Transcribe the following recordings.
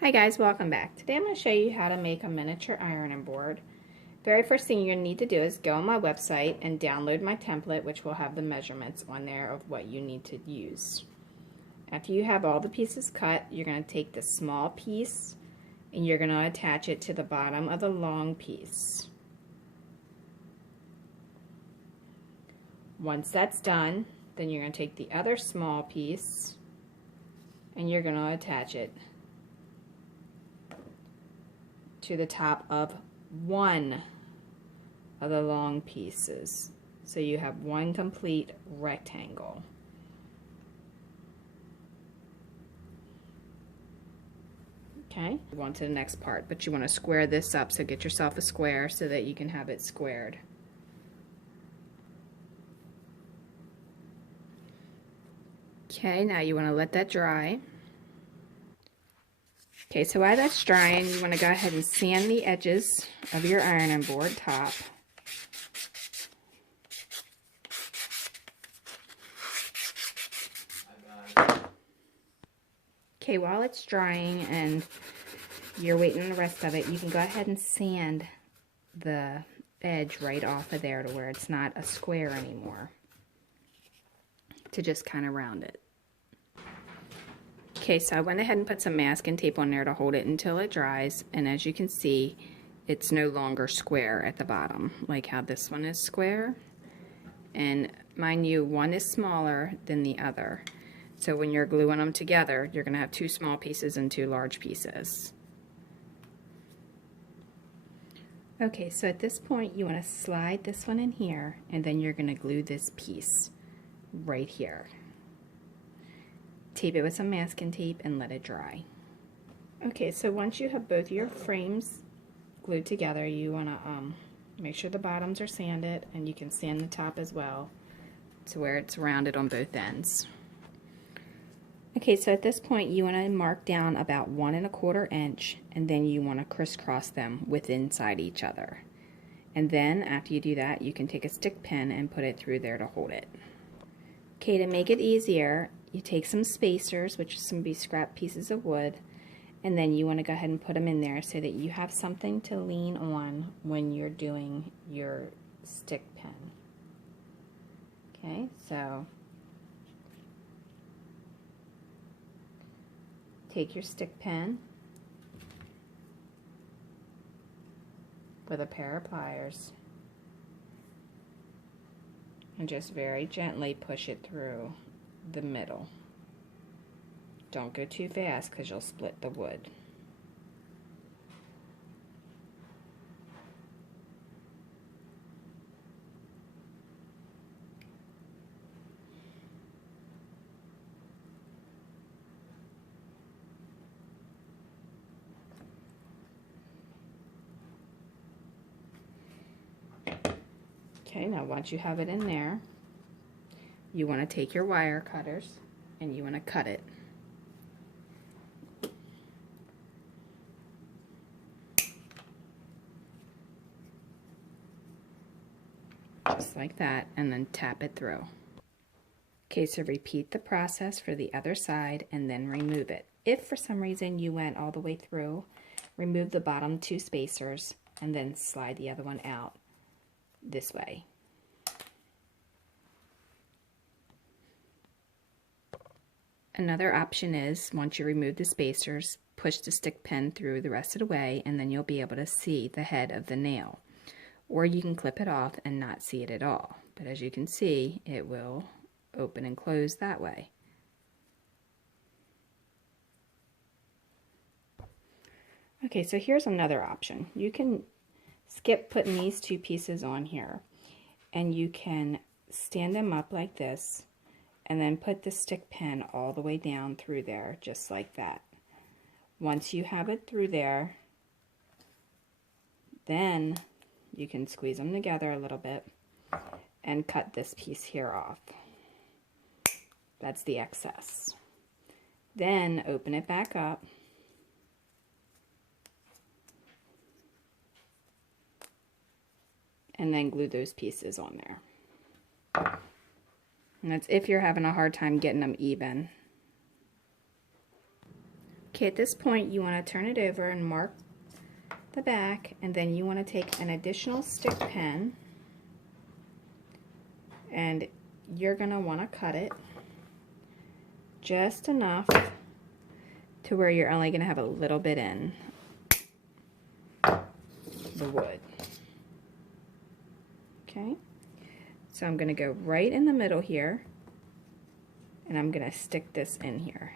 Hi guys, welcome back. Today I'm going to show you how to make a miniature ironing board. Very first thing you're going to need to do is go on my website and download my template, which will have the measurements on there of what you need to use. After you have all the pieces cut, you're going to take the small piece and you're going to attach it to the bottom of the long piece. Once that's done, then you're going to take the other small piece and you're going to attach it to the top of one of the long pieces. So you have one complete rectangle. Okay, move on to the next part, but you want to square this up, so get yourself a square so that you can have it squared. Okay, now you want to let that dry. Okay, so while that's drying, you want to go ahead and sand the edges of your ironing board top. Okay, while it's drying and you're waiting on the rest of it, you can go ahead and sand the edge right off of there to where it's not a square anymore, to just kind of round it. Okay, so I went ahead and put some masking tape on there to hold it until it dries, and as you can see, it's no longer square at the bottom, like how this one is square. And mind you, one is smaller than the other. So when you're gluing them together, you're going to have two small pieces and two large pieces. Okay, so at this point, you want to slide this one in here, and then you're going to glue this piece right here. Tape it with some masking tape and let it dry. Okay, so once you have both your frames glued together, you want to make sure the bottoms are sanded, and you can sand the top as well to where it's rounded on both ends. Okay, so at this point you want to mark down about 1 1/4 inch, and then you want to crisscross them with inside each other. And then after you do that, you can take a stick pin and put it through there to hold it. Okay, to make it easier, you take some spacers, which is some scrap pieces of wood, and then you want to go ahead and put them in there so that you have something to lean on when you're doing your stick pin. Okay, so take your stick pin with a pair of pliers and just very gently push it through the middle. Don't go too fast because you'll split the wood. Okay, now once you have it in there, you want to take your wire cutters and you want to cut it. Just like that, and then tap it through. Okay, so repeat the process for the other side and then remove it. If for some reason you went all the way through, remove the bottom 2 spacers and then slide the other one out this way. Another option is, once you remove the spacers, push the stick pin through the rest of the way, and then you'll be able to see the head of the nail. Or you can clip it off and not see it at all. But as you can see, it will open and close that way. Okay, so here's another option. You can skip putting these 2 pieces on here, and you can stand them up like this and then put the stick pin all the way down through there, just like that. Once you have it through there, then you can squeeze them together a little bit and cut this piece here off. That's the excess. Then open it back up and then glue those pieces on there. And that's if you're having a hard time getting them even. Okay, at this point you want to turn it over and mark the back, and then you want to take an additional stick pin and you're going to want to cut it just enough to where you're only going to have a little bit in the wood. Okay, so I'm going to go right in the middle here and I'm going to stick this in here.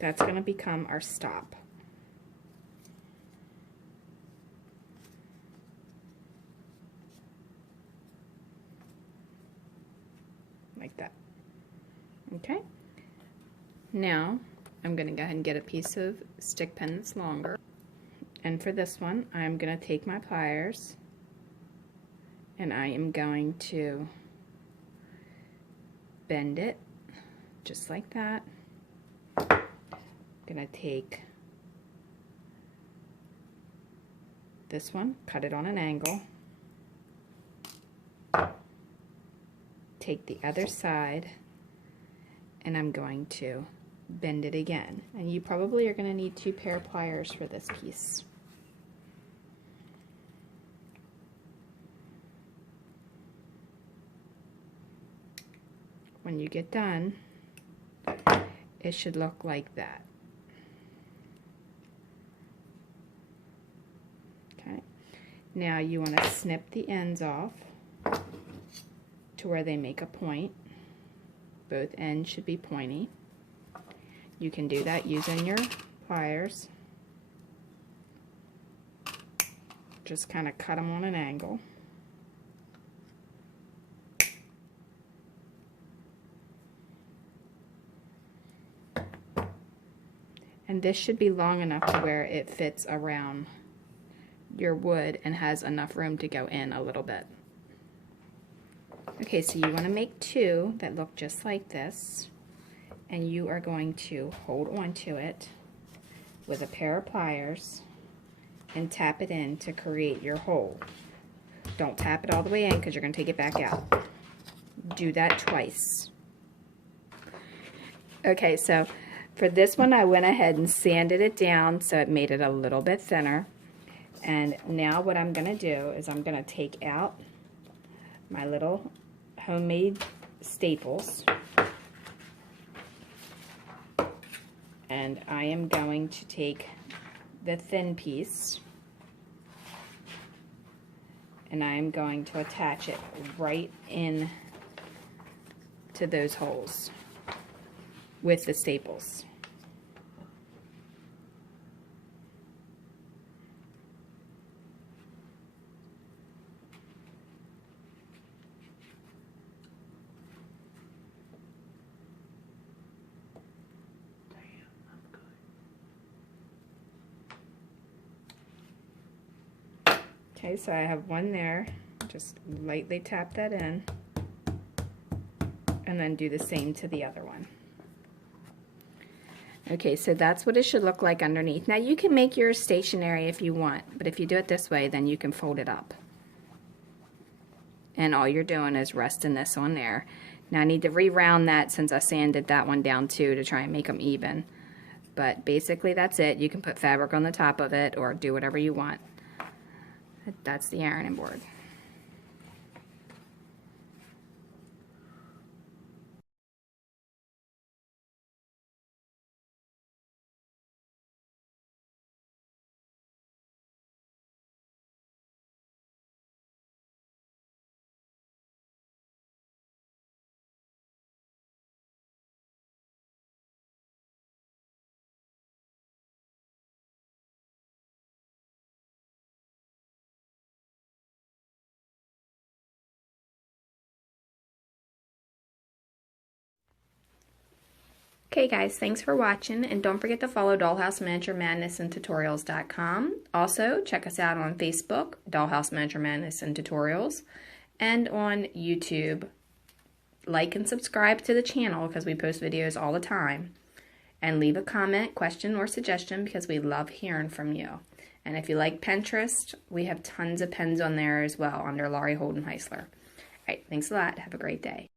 That's going to become our stop. Like that. Okay. Now I'm going to go ahead and get a piece of stick pin that's longer. And for this one, I'm going to take my pliers and I am going to bend it just like that. I'm going to take this one, cut it on an angle, take the other side, and I'm going to bend it again. And you probably are going to need 2 pair of pliers for this piece. When you get done, it should look like that. Okay. Now you want to snip the ends off to where they make a point. Both ends should be pointy. You can do that using your pliers. Just kind of cut them on an angle. And this should be long enough to where it fits around your wood and has enough room to go in a little bit. Okay, so you want to make 2 that look just like this, and you are going to hold on to it with a pair of pliers and tap it in to create your hole. Don't tap it all the way in because you're going to take it back out. Do that twice. Okay, so for this one I went ahead and sanded it down so it made it a little bit thinner. And now what I'm going to do is I'm going to take out my little homemade staples. And I am going to take the thin piece and I am going to attach it right in to those holes with the staples. Okay, so I have one there. Just lightly tap that in and then do the same to the other one. Okay, so that's what it should look like underneath. Now you can make yours stationary if you want, but if you do it this way, then you can fold it up. And all you're doing is resting this on there. Now I need to re-round that since I sanded that one down too to try and make them even. But basically that's it. You can put fabric on the top of it or do whatever you want. That's the ironing board. Okay guys, thanks for watching, and don't forget to follow Dollhouse Miniature Madness and Tutorials.com. Also, check us out on Facebook, Dollhouse Miniature Madness and Tutorials, and on YouTube. Like and subscribe to the channel because we post videos all the time. And leave a comment, question, or suggestion because we love hearing from you. And if you like Pinterest, we have tons of pens on there as well under Laurie Holden Heisler. All right, thanks a lot. Have a great day.